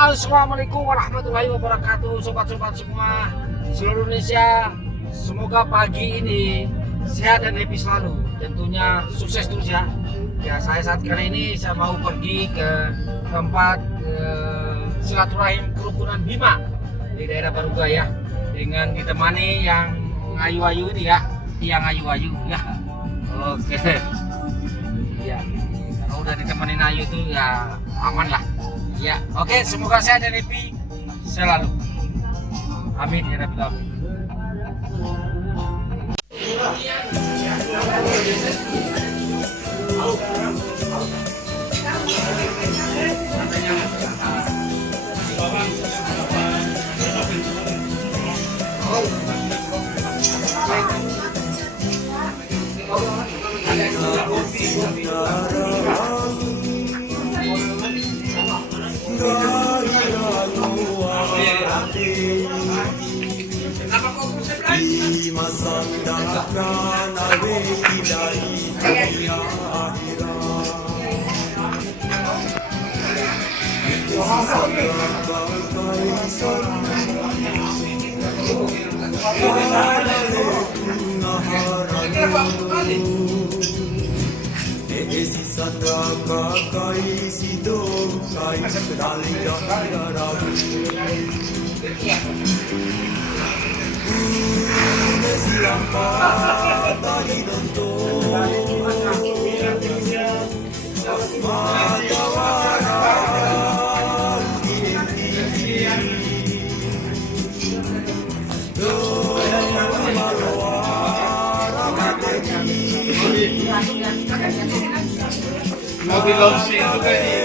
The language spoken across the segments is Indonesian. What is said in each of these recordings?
Assalamualaikum warahmatullahi wabarakatuh, sobat-sobat semua seluruh Indonesia. Semoga pagi ini sehat dan happy selalu. Tentunya sukses terus ya. Ya, saya saat kali ini saya mau pergi ke tempat silaturahim kerukunan Bima di daerah Baruga ya, dengan ditemani yang ayu-ayu ini ya, yang ayu-ayu ya. Oke. Ya, kalau udah ditemani ayu tuh ya aman lah. Ya, oke, semoga sehat dan happy selalu. Amin ya Rabbil Alamin. Mobil launching juga ini.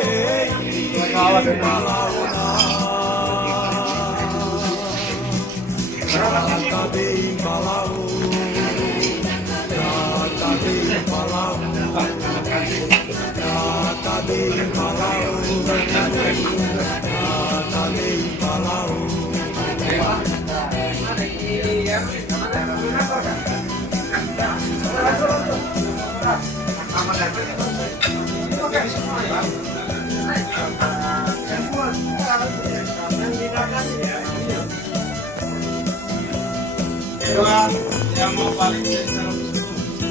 Dua yang mau balik ke salam tersebut,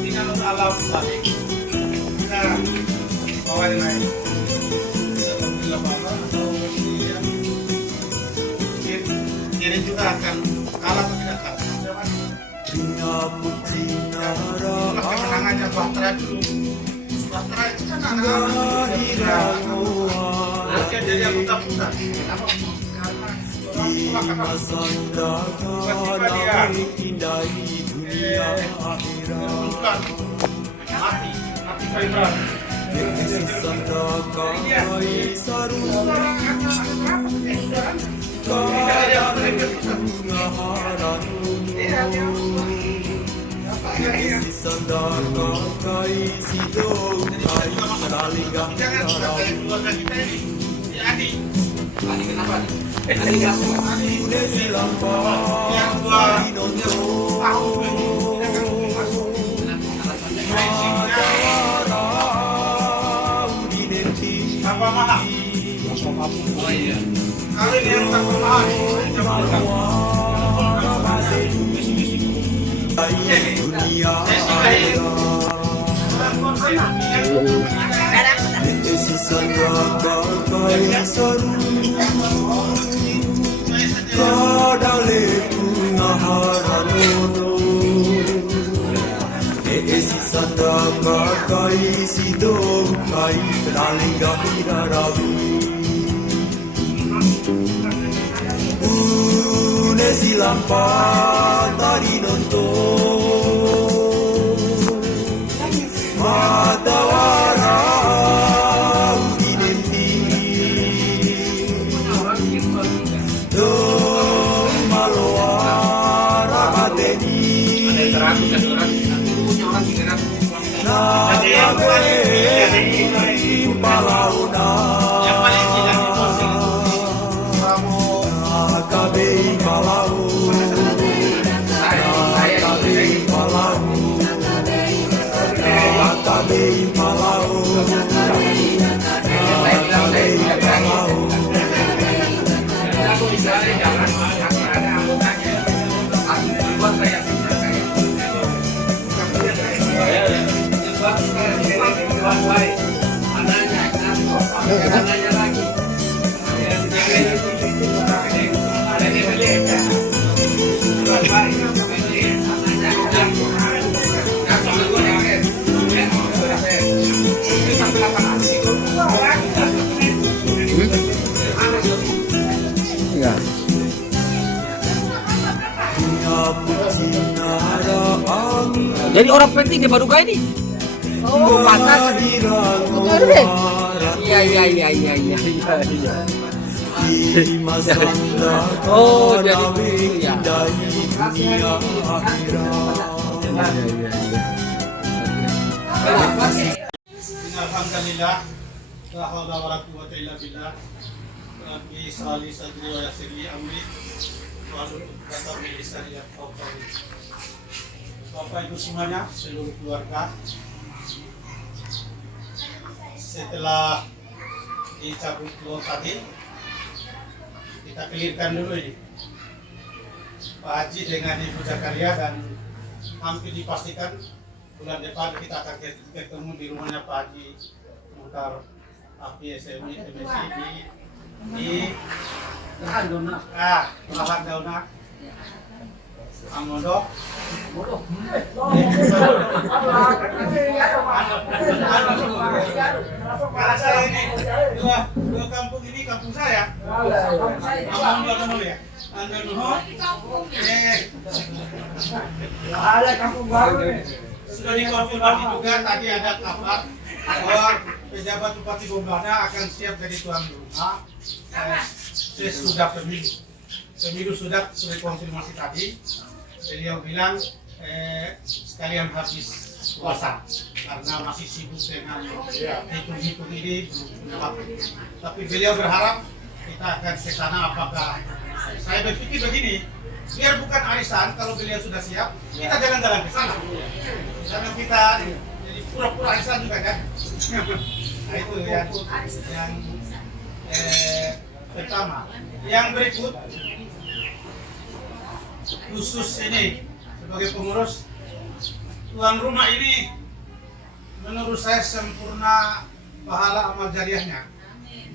tinggal alam balik. Kita bawa yang lain. Alhamdulillah bapak atau kiri juga akan kalah atau tidak kalah. Kemenangannya Bahtera dulu. Bahtera itu kan anak-anak jadi anggota pusat. Tiba-tiba dia mati fibran. Ya. Jadi orang penting di Baduga ini. Oh, pantas. Betul deh. Iya. Oh, jadi itu ya. Alhamdulillah, la haula wala quwwata illa billah. Rabbi israh li sadri wa yassir li amri wahlul 'uqdatam min lisani yafqahu qawli. Bapak Ibu semuanya, seluruh keluarga, setelah dicabut lo tadi, kita clearkan dulu ini Pak Haji dengan Ibu Zakaria, dan hampir dipastikan bulan depan kita akan ketemu di rumahnya Pak Haji Muhtar Api SMI MSI di Lahan Dauna Amondo. Karena saya ini dua kampung ini kampung saya. Amondo dulu ya. Anda dulu. Ada kampung baru nih. Sudah dikonfirmasi juga tadi ada kabar bahwa pejabat Bupati Bombana akan siap jadi tuan rumah sesudah pemilu. Pemilu sudah konfirmasi tadi. Beliau bilang sekalian habis puasa karena masih sibuk dengan hitung-hitung ini belum habis. Tapi beliau berharap kita akan ke sana. Apakah saya berpikir begini, biar bukan arisan, kalau beliau sudah siap kita jalan-jalan ke sana. Karena kita jadi pura-pura arisan juga kan. Nah itu yang pertama. Yang berikut, khusus ini sebagai pengurus, tuan rumah ini menurut saya sempurna pahala amal jariahnya.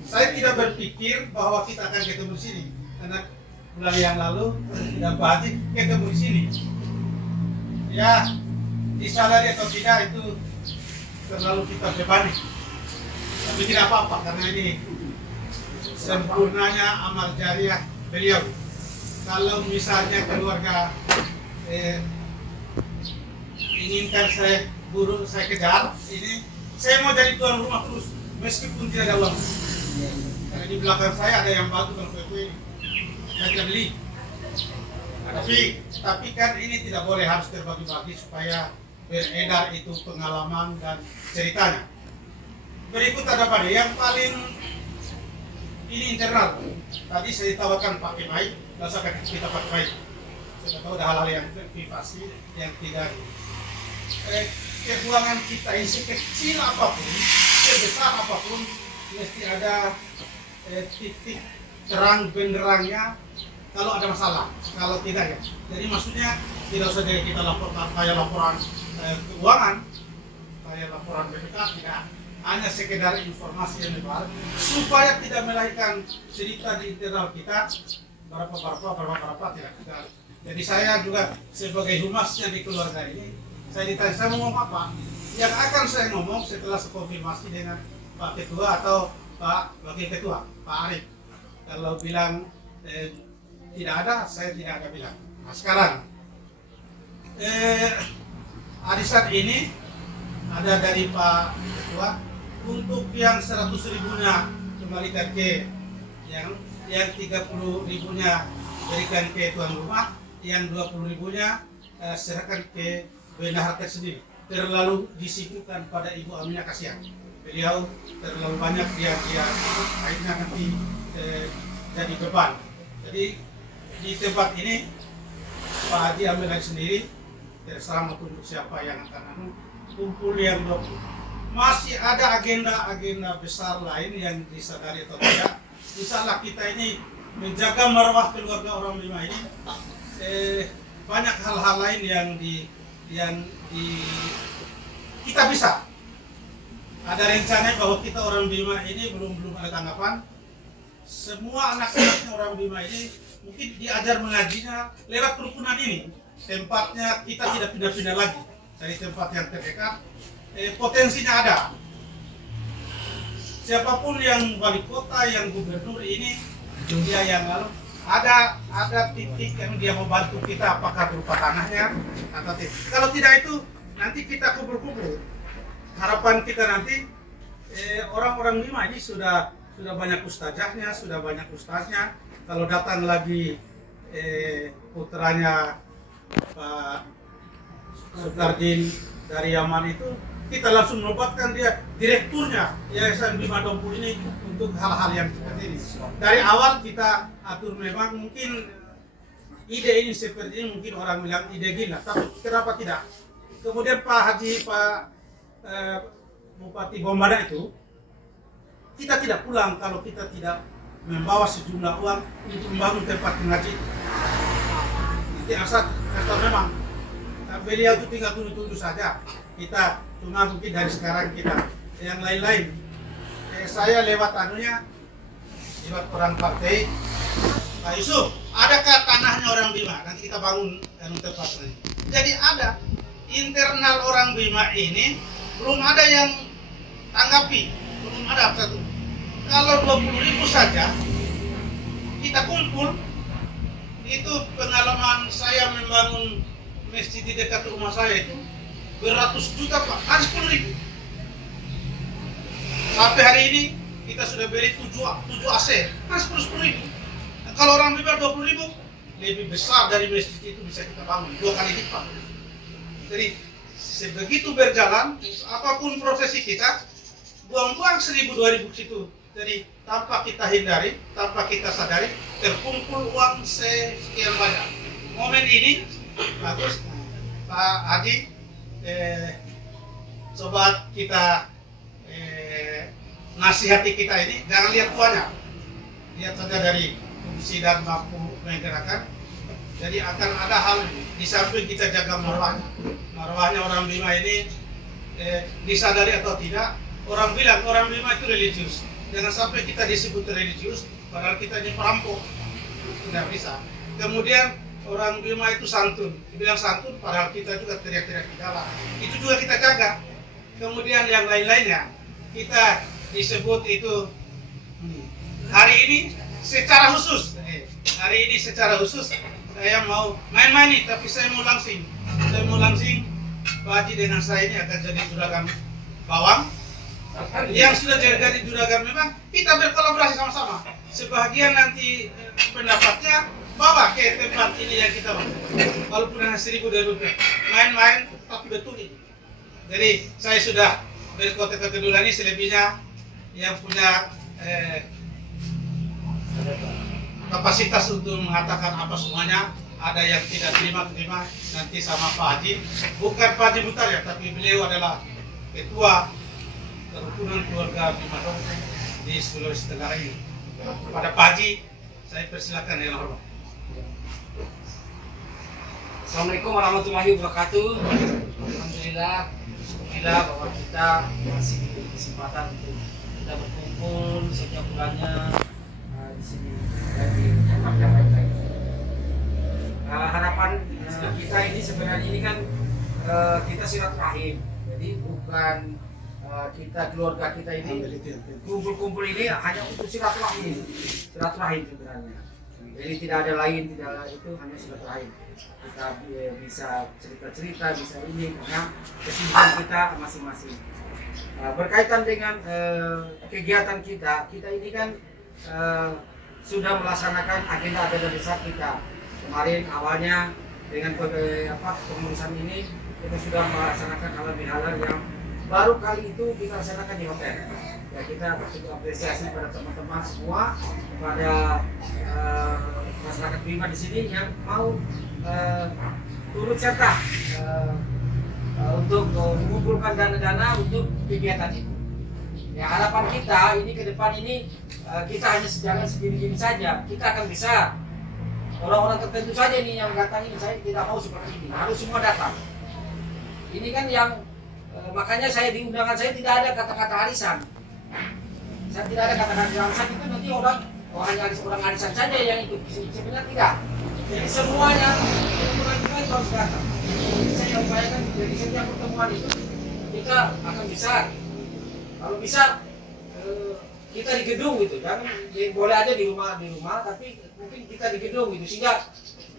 Saya tidak berpikir bahwa kita akan ketemu di sini karena bulan yang lalu dan Pak Haji ketemu di sini. Ya, disadari atau tidak itu terlalu kita bebani. Tapi tidak apa-apa karena ini sempurnanya amal jariah beliau. Kalau misalnya keluarga inginkan saya kejar, ini saya mau jadi tuan rumah terus meskipun tidak ada uang. Karena di belakang saya ada yang bantu kalau kue saya tidak beli. Tapi kan ini tidak boleh, harus terbagi-bagi supaya beredar itu pengalaman dan ceritanya. Berikut ada pada yang paling ini internal. Tadi saya tawarkan pakai mic, nggak usah kita pakai mic. Saya tahu ada hal-hal yang privasi yang tidak. Kekurangan kita ini sekecil apapun, sebesar apapun, mesti ada titik terang benderangnya kalau ada masalah. Kalau tidak ya. Jadi maksudnya tidak usah kita laporkan kayak laporan keuangan, kayak laporan BPK, tidak. Hanya sekedar informasi yang lebar supaya tidak melahirkan cerita di internal kita berapa tidak. Jadi saya juga sebagai humasnya di keluarga ini, saya ditanya saya mau ngomong apa, yang akan saya ngomong setelah konfirmasi dengan Pak Ketua atau Pak Wakil Ketua Pak Arif. Kalau bilang tidak ada, saya tidak ada bilang. Nah sekarang arisan ini ada dari Pak Ketua. Untuk yang 100.000-nya kembalikan ke yang 30.000-nya berikan ke tuan rumah, yang 20.000-nya serahkan ke Benda Harkat sendiri. Terlalu disibukkan pada Ibu Aminah, kasihan. Beliau terlalu banyak dia akhirnya nanti jadi beban. Jadi di tempat ini Pak Haji ambil lagi sendiri, terserah mau tunjuk siapa yang akan kumpul yang 20. Masih ada agenda besar lain yang disadari atau tidak. Insyaallah kita ini menjaga marwah keluarga orang Bima ini. Banyak hal-hal lain yang kita bisa. Ada rencana bahwa kita orang Bima ini belum ada tanggapan. Semua anak-anaknya orang Bima ini mungkin diajar mengajinya lewat kerukunan ini. Tempatnya kita tidak pindah-pindah lagi dari tempat yang terdekat. Potensinya ada. Siapapun yang wali kota, yang gubernur ini dia yang lalu ada titik yang dia mau bantu kita, apakah berupa tanahnya atau tidak. Kalau tidak itu nanti kita kubur-kubur. Harapan kita nanti orang-orang Bima ini sudah banyak ustazahnya, sudah banyak ustaznya. Kalau datang lagi putranya Pak Sukardin dari Yaman itu, kita langsung menobatkan dia direkturnya Yayasan Bima Dompu ini untuk hal-hal yang seperti ini. Dari awal kita atur, memang mungkin ide ini seperti ini mungkin orang bilang ide gila, tapi kenapa tidak? Kemudian Pak Bupati Bombada itu, kita tidak pulang kalau kita tidak membawa sejumlah uang untuk membangun tempat mengaji. Nanti asal memang beliau itu tinggal tunggu-tunggu saja. Kita cuma mungkin dari sekarang kita yang lain-lain. Saya lewat lewat orang partai Pak Yusuf, adakah tanahnya orang Bima? Nanti kita bangun tempatnya. Jadi ada internal orang Bima ini belum ada yang tanggapi, belum ada satu. Kalau 20.000 saja kita kumpul, itu pengalaman saya membangun masjid di dekat rumah saya itu beratus juta Pak, harus 10.000. Sampai hari ini kita sudah beli 7 AC, harus 10.000. Nah, kalau orang Bima 20.000, lebih besar dari masjid itu bisa kita bangun 2 kali lipat. Jadi sebegitu berjalan, apapun profesi kita, buang-buang 1.000-2.000 situ. Jadi tanpa kita hindari, tanpa kita sadari, terkumpul uang sekian banyak. Momen ini bagus, Pak Haji. Coba kita nasihati kita ini, jangan lihat uangnya, lihat saja dari fungsi dan mampu menggerakkan. Jadi akan ada hal di samping kita jaga marwahnya orang Bima ini, disadari atau tidak, orang bilang orang Bima itu religius. Jangan sampai kita disebut religius, padahal kita ini perampok, tidak bisa. Kemudian orang Bima itu santun, dibilang santun, padahal kita juga teriak-teriak di jalan. Itu juga kita jaga. Kemudian yang lain-lainnya, kita disebut itu hari ini secara khusus. Hari ini secara khusus saya mau main-main nih, tapi saya mau langsing. Saya mau langsing, Pak Haji dengan saya ini akan jadi juragan bawang. Yang sudah jadi juragan memang kita berkolaborasi sama-sama. Sebagian nanti pendapatnya bawa ke tempat ini yang kita bangun. Walaupun hanya 1.000 rupiah, main-main tapi betul ini. Jadi saya sudah berkote-kote dulu ini, selebihnya yang punya kapasitas untuk mengatakan apa semuanya, ada yang tidak terima nanti sama Pak Haji. Bukan Pak Haji Mutar ya, tapi beliau adalah ketua kerukunan keluarga Bima Dompu di Sulawesi Tenggara ini. Kepada Pak Haji, saya persilakan yang hormat. Assalamualaikum warahmatullahi wabarakatuh. Alhamdulillah bahwa kita masih diberi kesempatan untuk kita berkumpul setiap bulannya di sini di tempat yang baik-baik. Harapan kita ini sebenarnya ini kan kita silaturahim, jadi bukan kita keluarga kita ini kumpul-kumpul ini hanya untuk silaturahim sebenarnya. Jadi tidak ada lain, tidak ada itu, hanya silaturahim. Kita bisa cerita-cerita, bisa ini karena kesibukan kita masing-masing. Berkaitan dengan kegiatan kita ini kan sudah melaksanakan agenda besar kita. Kemarin awalnya dengan pengurusan ini kita sudah melaksanakan halal yang baru kali itu kita laksanakan di hotel. Ya, kita cukup apresiasi pada teman-teman semua, pada masyarakat Bima di sini yang mau turut serta untuk mengumpulkan dana-dana untuk kegiatan itu. Ya, harapan kita ini ke depan ini kita hanya jangan sendiri-sendiri saja. Kita akan bisa orang-orang tertentu saja ini yang datang ini, saya tidak mau seperti ini. Harus semua datang. Ini kan yang makanya saya di undangan saya tidak ada kata-kata arisan. Saya tidak ada kata-kata arisan itu nanti hanya orang arisan saja yang itu. Sebenarnya tidak. Jadi semuanya pertemuan kita itu harus datang. Jadi saya upayakan dari setiap pertemuan itu kita akan bisa, kalau bisa kita di gedung gitu, jangan boleh aja di rumah tapi mungkin kita di gedung gitu sehingga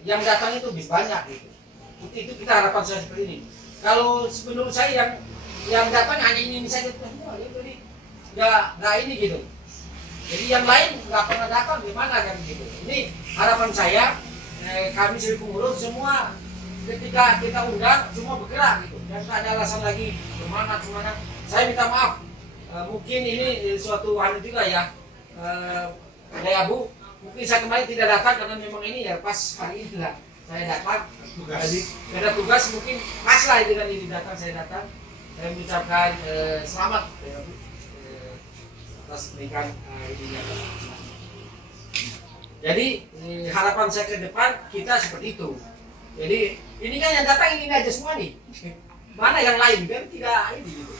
yang datang itu lebih banyak gitu. Itu kita harapan saya seperti ini. Kalau menurut saya yang datang hanya ini saja semua, jadi nggak ini gitu. Jadi yang lain nggak pernah datang gimana kan gitu. Ini harapan saya, kami sebagai pengurus semua ketika kita undang semua bergerak gitu. Dan tak ada alasan lagi kemana. Saya minta maaf, mungkin ini suatu hal juga ya, Bu. Mungkin saya kemarin tidak datang karena memang ini ya pas hari ini lah saya datang. Jadi ada tugas mungkin pas lah dengan ini datang saya datang. Saya mengucapkan selamat ya Bu. Atas pernikahan ininya. Jadi harapan saya ke depan kita seperti itu. Jadi ini kan yang datang ini aja semua nih. Mana yang lain kan tidak ini gitu.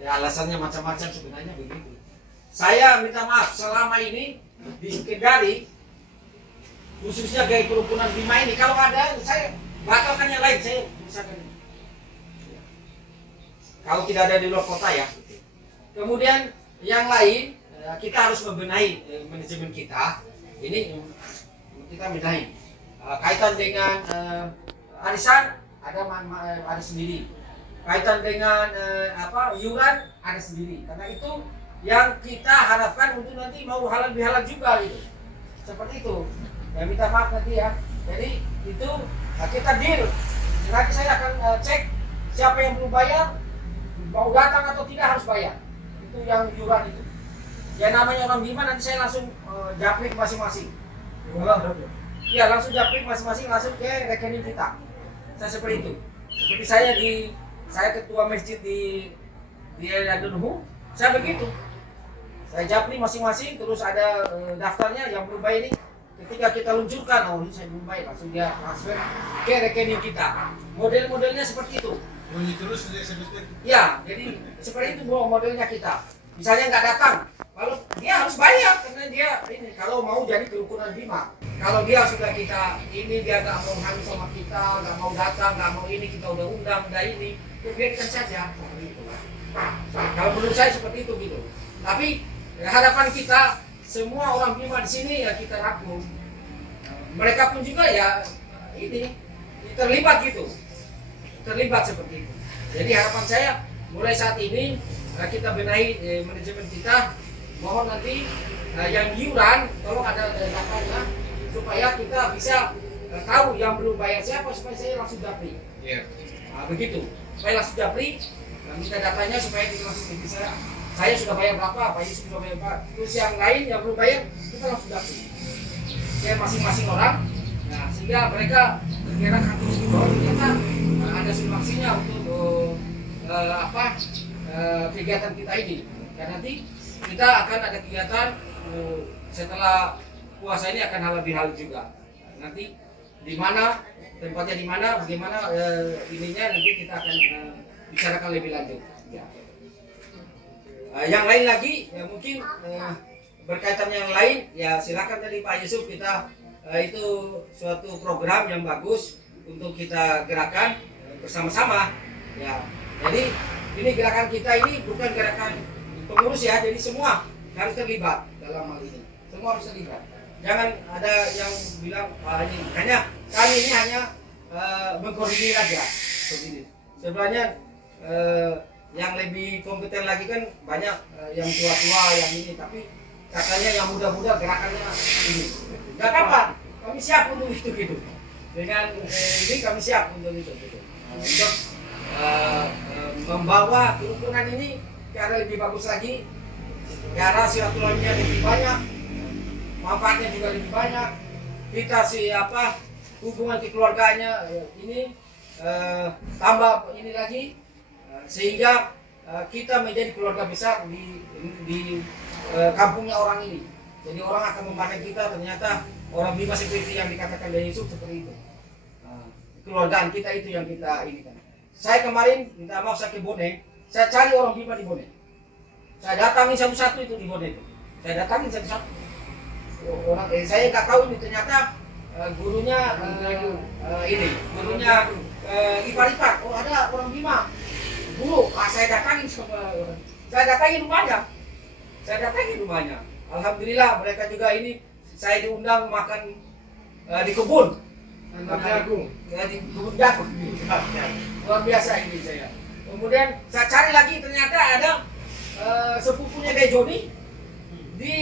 Ya alasannya macam-macam sebenarnya begitu. Saya minta maaf selama ini di Kendari khususnya gaya kerukunan Bima ini kalau ada saya batalkan yang lain saya misalkan. Kalau tidak ada di luar kota ya. Kemudian yang lain kita harus membenahi manajemen kita. Ini kita benahi kaitan dengan arisan ada sendiri, kaitan dengan iuran ada sendiri. Karena itu yang kita harapkan untuk nanti mau halal bihalal juga gitu, seperti itu. Ya minta maaf nanti ya. Jadi itu kita deal. Nanti saya akan cek siapa yang belum bayar, mau datang atau tidak harus bayar. Itu yang iuran itu. Ya namanya orang Bima nanti saya langsung japrik masing-masing. Ya langsung japrik masing-masing langsung ke rekening kita. Saya seperti itu. Seperti saya ketua masjid di Adunhu, saya begitu. Saya japri masing-masing terus ada daftarnya yang belum bayar ini. Ketika kita luncurkan, oh ini saya belum bayar, langsung dia transfer ke rekening kita. Model-modelnya seperti itu. Bunyi terus sebetulnya. Ya, jadi seperti itu modelnya kita. Misalnya nggak datang, kalau dia harus bayar karena dia ini kalau mau jadi kerukunan Bima. Kalau dia sudah kita ini dia nggak mau hamil sama kita, nggak mau datang, nggak mau ini kita udah undang, udah ini, itu biarkan saja. Gitu. Kalau menurut saya seperti itu gitu. Tapi harapan kita semua orang Bima di sini ya kita rangkul. Mereka pun juga ya ini terlibat gitu, terlibat seperti itu. Jadi harapan saya mulai saat ini kita benahi manajemen kita. Mohon nanti yang iuran tolong ada datanya supaya kita bisa tahu yang belum bayar siapa supaya saya langsung japri. Iya. Nah, begitu. Supaya langsung japri, minta datanya supaya kita langsung bisa. Saya sudah bayar berapa, Pak Yusuf sudah bayar berapa. Terus yang lain yang belum bayar kita langsung japri. Ya masing-masing orang. Nah, sehingga mereka bergerak kartu di bawah ternyata ada sumbangsinya untuk kegiatan kita ini. Dan nanti kita akan ada kegiatan setelah puasa ini akan halal bihalal juga. Nanti di mana tempatnya, di mana, bagaimana ininya nanti kita akan bicarakan lebih lanjut. Ya. Yang lain lagi ya mungkin berkaitan yang lain ya silakan tadi Pak Yusuf kita itu suatu program yang bagus untuk kita gerakan bersama-sama. Ya. Jadi ini gerakan kita ini bukan gerakan pengurus ya, jadi semua harus terlibat dalam hal ini. Semua harus terlibat. Jangan ada yang bilang ini hanya kami ini hanya mengkoordinir aja seperti ini. Sebenarnya yang lebih kompeten lagi kan banyak yang tua-tua yang ini, tapi katanya yang muda-muda gerakannya ini. Gak apa-apa, kami siap untuk itu gitu. Dengan ini kami siap untuk itu. Gitu. Untuk membawa kerukunan ini ke arah lebih bagus lagi, ke arah silaturahminya lebih banyak, manfaatnya juga lebih banyak. Kita hubungan kekeluarganya ini tambah ini lagi, sehingga kita menjadi keluarga besar di kampungnya orang ini. Jadi orang akan memandang kita ternyata orang Bima seperti yang dikatakan dari Yusuf seperti itu. Keluargaan kita itu yang kita ini kan. Saya kemarin minta maaf saya ke Bone, saya cari orang Bima di Bone. Saya datangin satu-satu itu di Bone itu. Saya datangin satu-satu. Orang saya nggak tahu ini ternyata gurunya gurunya ipar-ipar. Oh ada orang Bima. Guru, saya datangin rumahnya. saya datangi rumahnya. Alhamdulillah mereka juga ini saya diundang makan di kebun. Jagung. Di kebun jagung. Luar biasa ini saya. Kemudian saya cari lagi ternyata ada sepupunya Dek Joni di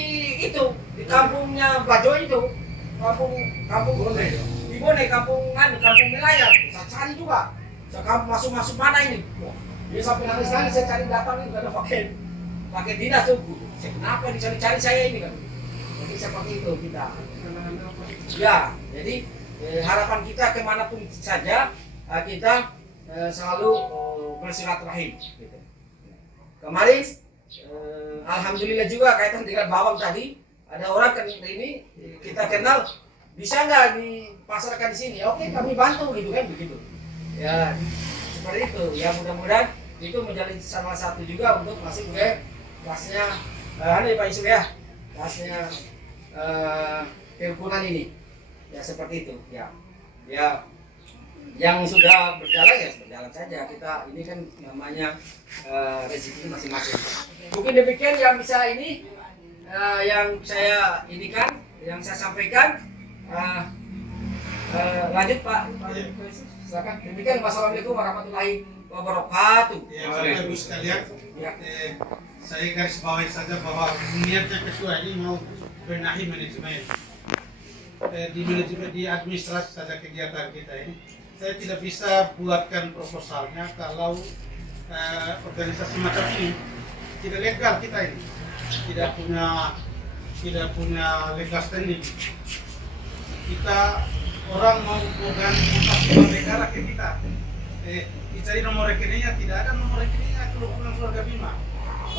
itu di kampungnya Bajo itu, kampung di Bone, kampung Melayar. Saya cari juga. Saya masuk mana ini? Wah, dia sampai nangis saya cari datang ini karena pakai dinas tuh. Saya kenapa dicari-cari saya ini kan? Jadi seperti itu kita. Ya, jadi harapan kita kemanapun saja kita selalu bersilaturahim. Gitu. Kemarin alhamdulillah juga kaitan dengan bawang tadi, ada orang ini kita kenal, bisa nggak dipasarkan di sini? Oke, kami bantu gitu kan begitu. Ya seperti itu. Ya mudah-mudahan itu menjadi salah satu juga untuk masuk ke kelasnya Pak Yusuf ya, kelasnya kerukunan ini. Ya seperti itu. Ya yang sudah berjalan ya berjalan saja. Kita ini kan namanya rezeki masing-masing. Mungkin demikian yang bisa ini yang saya sampaikan. Lanjut Pak Yusuf, silakan. Demikian. Wassalamualaikum warahmatullahi wabarakatuh. Ya, Bapak Ibu sekalian, saya garis bawahi saja bahwa niatnya ketua ini mau benahi manajemen. Di administrasi saja kegiatan kita ini. Saya tidak bisa buatkan proposalnya kalau organisasi macam ini tidak legal kita ini, tidak punya legal standing. Kita orang mau mengganti negara ke kita, dicari nomor rekeningnya, tidak ada nomor rekeningnya kerukunan keluarga Bima.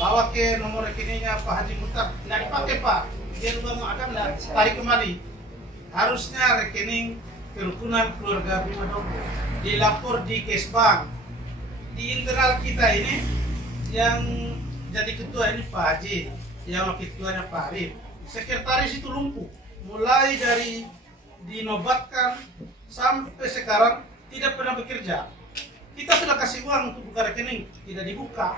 Bawa ke nomor rekeningnya Pak Haji Muhtar, tidak dipakai Pak. Dia juga mau akan tarik kembali. Harusnya rekening kerukunan keluarga Bima Dogo dilapor di Kesbang. Di internal kita ini yang jadi ketua ini Pak Haji, yang wakil ketuanya Pak Arif. Sekretaris itu lumpuh, mulai dari dinobatkan sampai sekarang tidak pernah bekerja. Kita sudah kasih uang untuk buka rekening, tidak dibuka.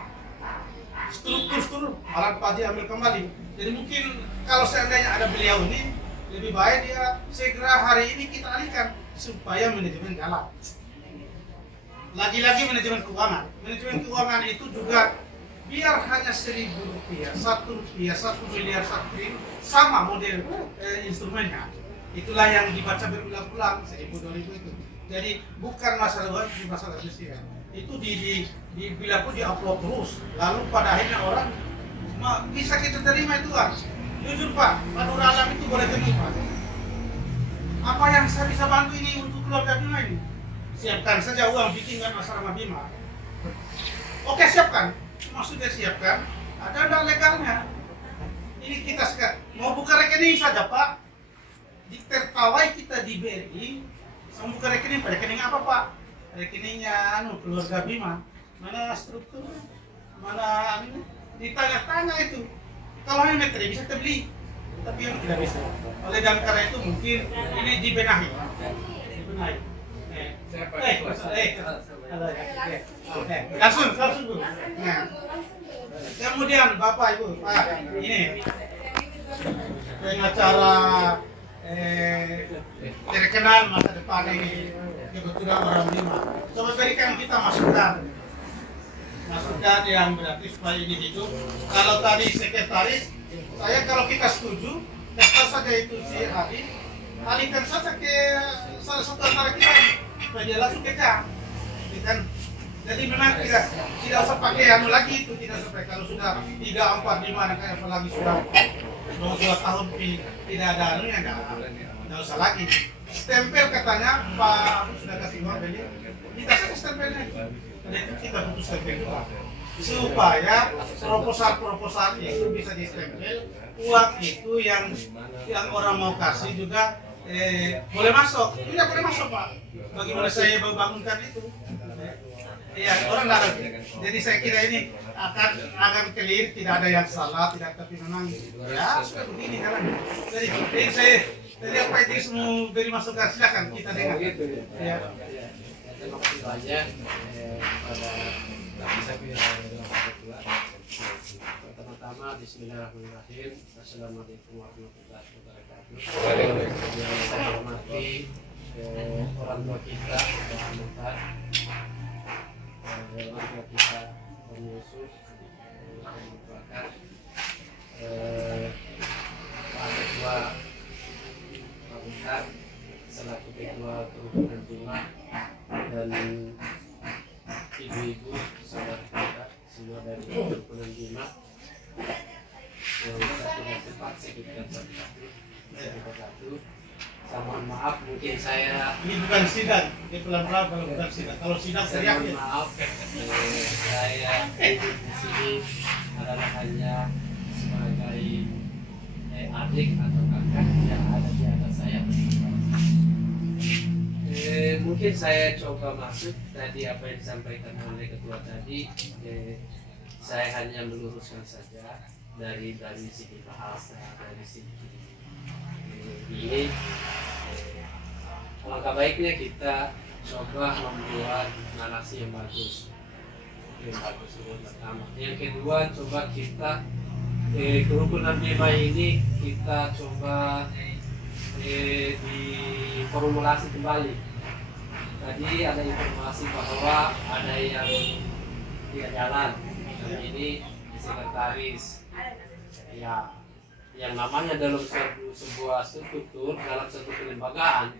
Struktur malah Pak Haji ambil kembali. Jadi mungkin kalau seandainya ada beliau ini, lebih baik dia segera hari ini kita alihkan supaya manajemen jalan. Lagi-lagi manajemen keuangan. Manajemen keuangan itu juga biar hanya Rp1.000, Rp1, Rp1 miliar, Rp1 sama model instrumennya. Itulah yang dibaca berulang-ulang 1.000, 2.000 itu. Jadi bukan masalah uang, itu masalah administrasi. Itu bila pun di-upload terus. Lalu pada akhirnya orang bisa kita terima itu kan. Jujur Pak, Pak Nur Alam itu boleh terima. Apa yang saya bisa bantu ini untuk keluarga Bima ini? Siapkan saja uang bikinkan asrama Bima. Oke, siapkan. Maksudnya siapkan, ada legalnya. Ini kita sekarang mau buka rekening saja Pak. Ditertawai kita di BRI, mau buka rekening, rekening apa Pak? Rekeningnya keluarga Bima. Mana struktur? Mana ini? Ditanya-tanya itu. Kalau yang metri bisa terbeli, tapi yang tidak bisa. Oleh dan karena itu mungkin ini dibenahi. Langsung. Nah, kemudian Bapak Ibu, Pak, ini pengacara terkenal masa depan ini kebetulan orang Bima. Coba berikan kita masukan yang berarti supaya ini hidup. Kalau tadi sekretaris, saya kalau kita setuju, daftar saja itu si Adi, alihkan saja ke salah satu antara kita, supaya dia langsung kerja. Jadi memang tidak usah pakai lagi itu, tidak sampai kalau sudah 3, 4, 5 anak apalagi sudah 2 tahun tidak ada tidak usah lagi. Stempel katanya Pak sudah kasih uang beli, kita saja stempelnya. Jadi kita butuh stempel juga supaya proposal itu bisa distempel, uang itu yang orang mau kasih juga boleh masuk. Tidak boleh masuk Pak. Bagaimana saya membangunkan itu? Iya, orang larang. Jadi saya kira ini akan clear, tidak ada yang salah, tapi memang ya sudah begini jalannya. Jadi apa itu mau beri masukan, silakan kita dengar. Ya. Terima kasih banyak pada Pak Bisa Pertama-tama Bismillahirrahmanirrahim. Assalamualaikum warahmatullahi wabarakatuh. Yang saya hormati orang tua kita, Pak Muhammad, orang tua kita, Om Yusuf, Om Bakar, Pak Ketua Pak Muhammad, selaku Ketua Kerukunan Jumat, dan ibu-ibu saudara kita semua dari Kerukunan Jumat yang satunya tempat sebutkan satu. Saya mohon maaf, mungkin saya Ini bukan sidang, ini pelan-pelan kalau bukan sidang. Kalau sidang saya teriak mohon ya. maaf, saya duduk di sini adalah hanya sebagai adik atau kakak yang ada di atas saya. Mungkin saya coba masuk tadi apa yang disampaikan oleh ketua tadi. Saya hanya meluruskan saja dari segi bahasa, dari segi ini. Alangkah baiknya kita coba membuat narasi yang bagus. Yang pertama. Yang kedua, coba kita kerukunan 5 ini kita coba diformulasi kembali. Tadi ada informasi bahwa ada yang tidak jalan, dan ini sekretaris. Ya, yang namanya dalam sebuah struktur, dalam satu kelembagaan,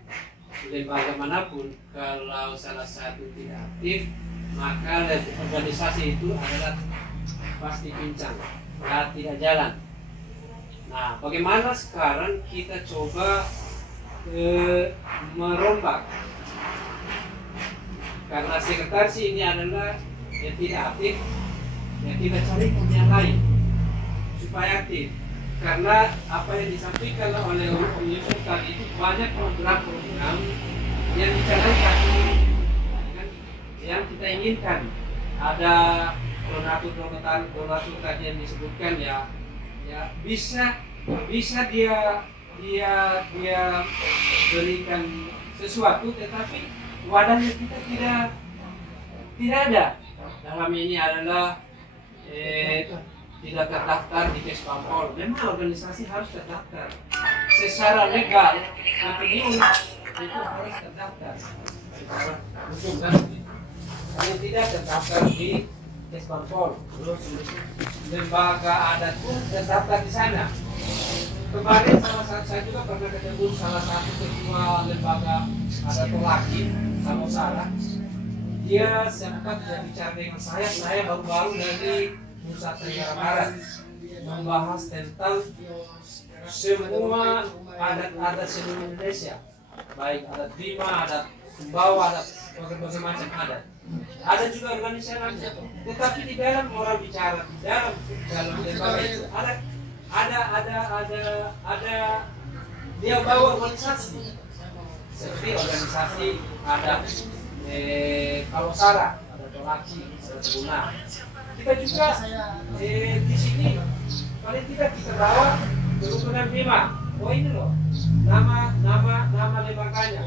lembaga manapun, kalau salah satu tidak aktif, maka organisasi itu adalah pasti pincang, tidak jalan. Nah, bagaimana sekarang kita coba merombak, karena sekretaris ini adalah yang tidak aktif, ya kita cari yang lain supaya aktif. Karena apa yang disampaikan oleh Om Yusuf tadi itu banyak program-program yang dijalankan, yang kita inginkan. Ada donatur tadi yang disebutkan, ya bisa dia berikan sesuatu, tetapi wadahnya kita tidak ada. Dalam ini adalah tidak terdaftar di Kespampol. Memang organisasi harus terdaftar secara legal, itu harus terdaftar secara hukum kan. Yang tidak terdaftar di Kespampol, lembaga adat pun terdaftar di sana. Kemarin saya juga pernah ketemu salah satu ketua lembaga adat Tolaki, kalau salah. Dia sempat berbicara dengan saya baru-baru dari Nusa Tenggara Barat, membahas tentang semua adat-adat seluruh Indonesia, baik adat Bima, adat Sumbawa, adat berbagai macam adat. Ada juga organisasi, tetapi di dalam orang bicara di dalam lembaga itu ada dia bawa organisasi seperti organisasi adat Kalosara, ada Tolaki, ada Tuna. Kita juga di sini paling tidak kita bawa kerukunan Bima. Oh ini loh nama lembaganya.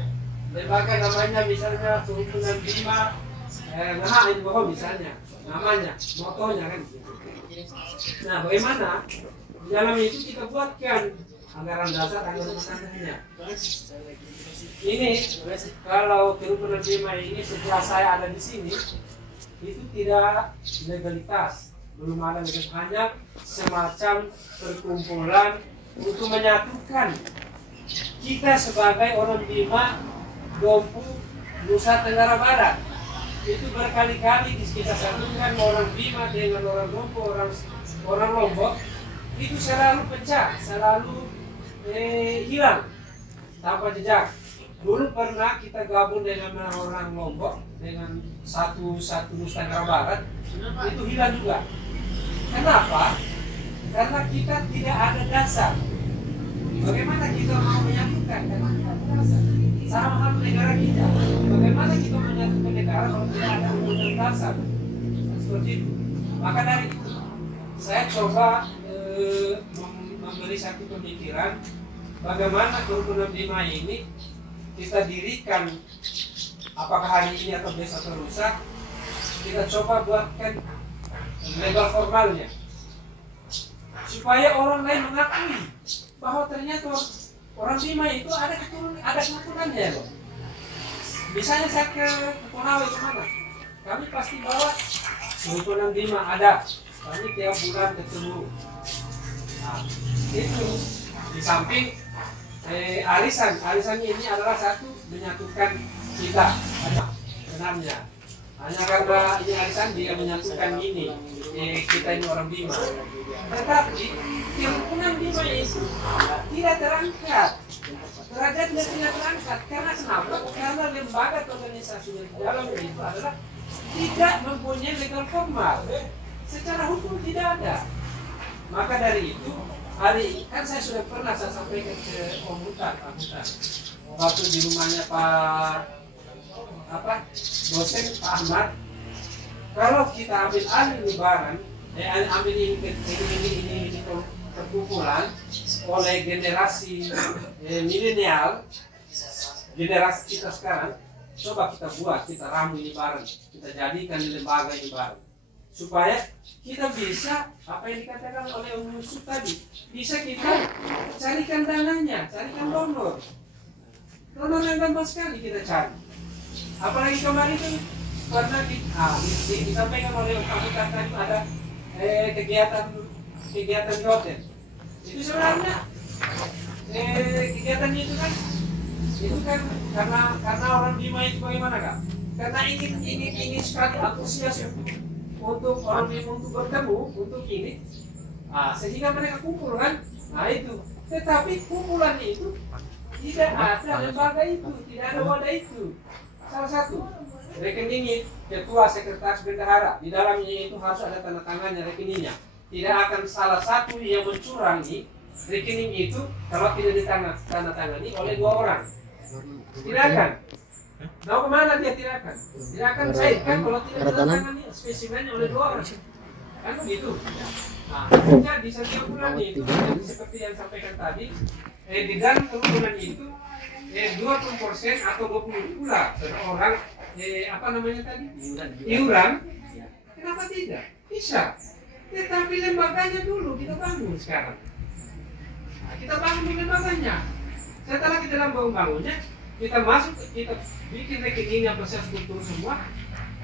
Lembaga namanya misalnya kerukunan Bima. Ini bahwa misalnya namanya, motonya kan gitu. Nah, bagaimana di dalam itu kita buatkan anggaran dasar, anggaran rumah. Ini kalau kerukunan Bima ini setelah saya ada di sini itu tidak legalitas, belum ada legalitas, hanya semacam perkumpulan untuk menyatukan kita sebagai orang Bima, Dompu, Nusa Tenggara Barat. Itu berkali-kali kita satukan orang Bima dengan orang Dompu, orang Lombok, itu selalu pecah, selalu hilang tanpa jejak. Dulu pernah kita gabung dengan orang Lombok dengan satu Nusa Tenggara Barat, itu hilang juga. Kenapa? Karena kita tidak ada dasar. Bagaimana kita mau menyatukan? Karena tidak ada dasar. Sama halnya negara kita. Bagaimana kita menyatukan negara kalau tidak ada undang-undang dasar? Seperti itu. Maka dari itu saya coba memberi satu pemikiran bagaimana kerukunan Bima ini kita dirikan, apakah hari ini atau besok atau lusa, kita coba buatkan legal formalnya. supaya orang lain mengakui bahwa ternyata orang Bima itu ada keturunannya loh. Misalnya saya ke Konawe kemana, kami pasti bawa keturunan Bima ada. Kami tiap bulan ketemu. Nah, itu di samping arisan ini adalah satu menyatukan kita sebenarnya. Hanya karena ini arisan dia menyatukan ini kita ini orang Bima. Tetapi kerukunan Bima itu tidak terangkat. Derajatnya tidak terangkat. Karena kenapa? Karena lembaga atau organisasi yang di dalam itu adalah tidak mempunyai legal formal. Secara hukum tidak ada. Maka dari itu, hari kan saya sudah pernah saya sampaikan ke Om Hutan, waktu di rumahnya dosen Pak Ahmad. Kalau kita ambil alih lebaran, ambil ini perkumpulan oleh generasi milenial, generasi kita sekarang, coba kita buat, kita ramu ini bareng, kita jadikan di lembaga ini bareng, supaya kita bisa apa yang dikatakan oleh Om Yusuf tadi, bisa kita carikan dananya, carikan donor yang gampang sekali kita cari. Apalagi kemarin itu karena disampaikan oleh Pak Hutan tadi ada kegiatan di hotel. Itu sebenarnya kegiatan itu kan karena orang Bima itu bagaimana Kak? Karena ingin sekali antusias untuk orang Bima untuk bertemu untuk ini, sehingga mereka kumpul kan. Nah itu, tetapi kumpulan itu tidak ada lembaga itu, tidak ada wadah itu. Salah satu rekening ketua sekretaris bendahara di dalamnya itu harus ada tanda tangannya rekeningnya. Tidak akan salah satu yang mencurangi rekening itu kalau tidak ditandatangani oleh 2 orang. Tidak akan. Mau kemana dia tidak akan? Tidak akan cairkan kalau tidak ditandatangani spesimennya oleh 2 orang. Kan begitu. Nah, di setiap bulan itu seperti yang sampaikan tadi, di dalam kerukunan itu 20% atau 20 pula orang iuran. Kenapa tidak? Bisa. Tetapi lembaganya dulu kita bangun sekarang. Nah, kita bangun lembaganya. Setelah kita bangunnya, kita masuk, kita bikin rekening yang berstruktur semua.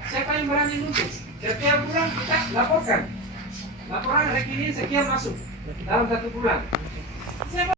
Siapa yang berani nuntut? Setiap bulan kita laporkan. Laporan rekening sekian masuk dalam 1 bulan. Siapa